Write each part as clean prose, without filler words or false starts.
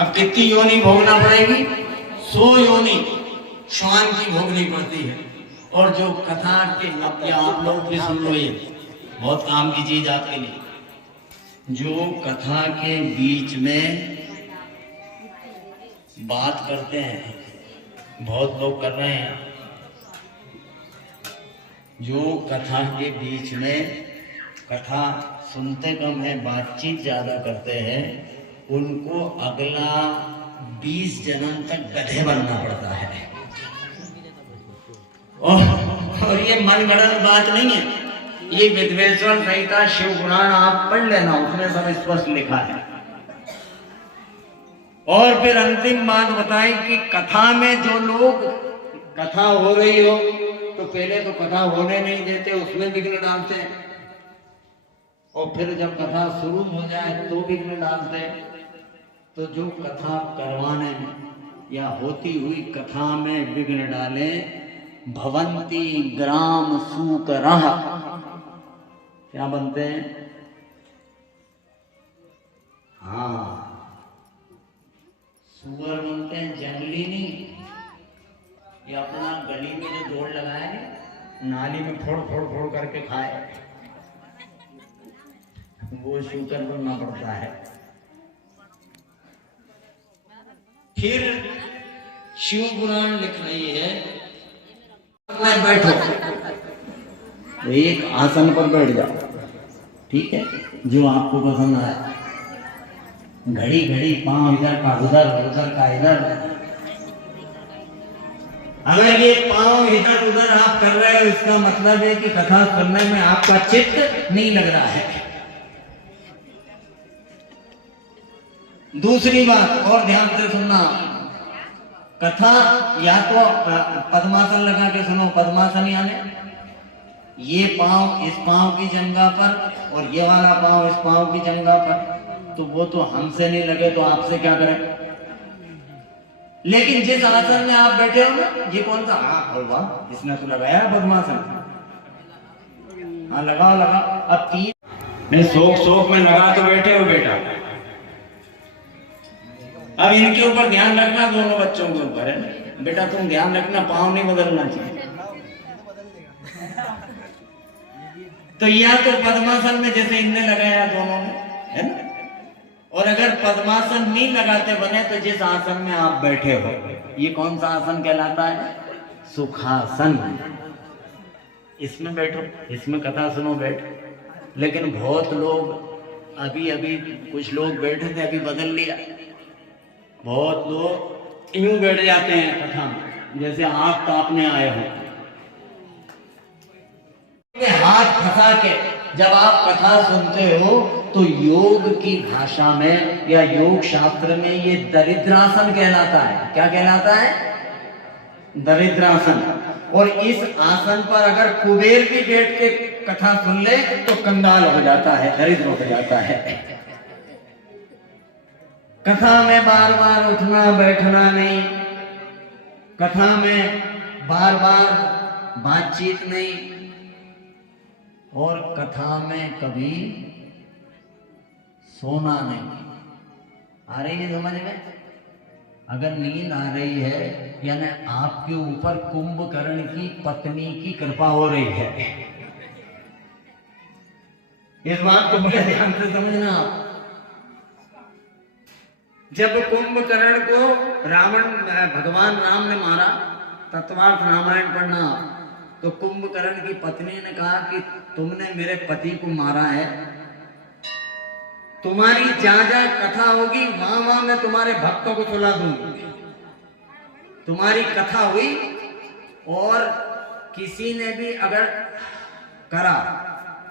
अब कितनी योनि भोगना पड़ेगी? 100 योनि श्वान की भोगनी पड़ती है। और जो कथा के, अब ये आप लोग भी सुन लो, ये बहुत काम की चीज आपके लिए। जो कथा के बीच में बात करते हैं, बहुत लोग कर रहे हैं, जो कथा के बीच में कथा सुनते कम है, बातचीत ज्यादा करते हैं, उनको अगला 20 जन्म तक गधे बनना पड़ता है। और ये मनगढ़ंत बात नहीं है, ये विद्वेश्वर संहिता शिव पुराण आप पढ़ लेना, उसमें सब स्पष्ट लिखा है। और फिर अंतिम बात बताएं कि कथा में जो लोग, कथा हो रही हो तो पहले तो कथा होने नहीं देते, उसमें विघ्न डालते हैं, और फिर जब कथा शुरू हो जाए तो विघ्न डालते हैं। तो जो कथा करवाने में या होती हुई कथा में विघ्न डाले, भवंती ग्राम सूकरः, क्या बनते हैं? हाँ, सुअर बनते हैं, जंगली नहीं। ये अपना गली में जो दौड़ लगाए, नाली में फोड़ फोड़ फोड़ करके खाए, वो शूकर बनना पड़ता है। फिर शिव पुराण लिख रही है, बैठो, एक आसन पर बैठ जाओ, ठीक है, जो आपको पसंद आए। घड़ी घड़ी पांव इधर का उधर, उधर का इधर। अगर ये पांव इधर उधर आप कर रहे हो, इसका मतलब है कि कथा सुनने में आपका चित्त नहीं लग रहा है। दूसरी बात और ध्यान से सुनना, कथा या तो पद्मासन लगा के सुनो, पद्मासन यानी ये पांव इस पांव की जंघा पर और ये वाला पांव इस पांव की जंघा पर, तो वो तो हमसे नहीं लगे तो आपसे क्या करें। लेकिन जिस आसन में आप बैठे हो ना, ये कौन सा, हाँ वाह, इसने तो लगाया पद्मासन, हाँ लगाओ लगाओ। अब 3 शौक शौक में लगा तो बैठे हो बेटा। अब इनके ऊपर ध्यान रखना, दोनों बच्चों के ऊपर है बेटा, तुम ध्यान रखना, पांव नहीं बदलना चाहिए। तो या तो पद्मासन में जैसे इनने लगाया दोनों ने, है ना, और अगर पद्मासन नहीं लगाते बने तो जिस आसन में आप बैठे हो, ये कौन सा आसन कहलाता है? सुखासन। इसमें बैठो, इसमें कथा सुनो, बैठ। लेकिन बहुत लोग अभी कुछ लोग बैठे थे, अभी बदल लिया। बहुत लोग यूं बैठ जाते हैं कथा में, जैसे आग तापने आए हो, हाथ फंसा के। जब आप कथा सुनते हो तो योग की भाषा में या योग शास्त्र में ये दरिद्रासन कहलाता है। क्या कहलाता है? दरिद्रासन। और इस आसन पर अगर कुबेर भी बैठ के कथा सुन ले तो कंगाल हो जाता है, दरिद्र हो जाता है। कथा में बार बार उठना बैठना नहीं, कथा में बार बार बातचीत नहीं, और कथा में कभी सोना नहीं। आ रही है समझ में? अगर नींद आ रही है यानी आपके ऊपर कुंभकर्ण की पत्नी की कृपा हो रही है। इस बात को बड़े ध्यान से समझना आप। जब कुंभकर्ण को भगवान राम ने मारा, तत्वार्थ रामायण पढ़ना, तो कुंभकर्ण की पत्नी ने कहा कि तुमने मेरे पति को मारा है, तुम्हारी जहां जहां कथा होगी वहां वहां मैं तुम्हारे भक्तों को सुला दूंगी। तुम्हारी कथा हुई और किसी ने भी अगर करा,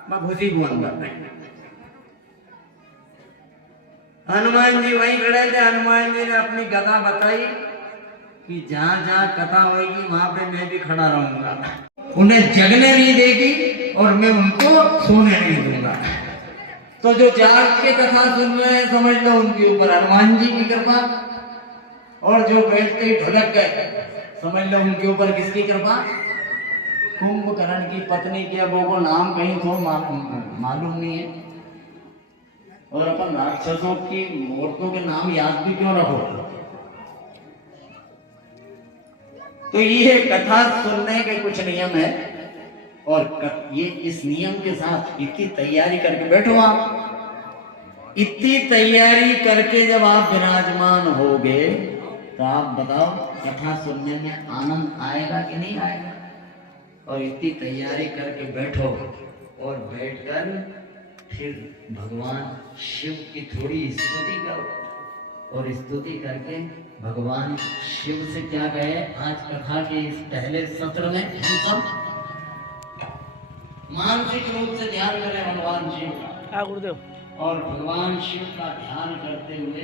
मैं घुसी को अंदर। हनुमान जी वहीं खड़े थे, हनुमान जी ने अपनी गदा बताई कि जहां जहां कथा होगी वहां पे मैं भी खड़ा रहूंगा, उन्हें जगने नहीं देगी और मैं उनको सोने नहीं दूंगा। तो जो जाग के कथा सुन रहे हैं समझ लो उनके ऊपर हनुमान जी की कृपा, और जो बैठते ही भटक गए समझ लो उनके ऊपर किसकी कृपा? कुंभकर्ण की पत्नी की। अब वो नाम कहीं तो मालूम नहीं है। और अपन राक्षसों की मूर्तों के नाम याद भी क्यों रखो। तो ये कथा सुनने के कुछ नियम है, और ये इस नियम के साथ इतनी तैयारी करके बैठो आप। इतनी तैयारी करके जब आप विराजमान होगे तो आप बताओ कथा सुनने में आनंद आएगा कि नहीं आएगा। और इतनी तैयारी करके बैठो और बैठकर फिर भगवान शिव की थोड़ी स्तुति करो, और स्तुति करके भगवान शिव से क्या कहे। आज कथा के इस पहले सत्र में हम सब मानसिक रूप से ध्यान करें भगवान शिव का, गुरुदेव, और भगवान शिव का ध्यान करते हुए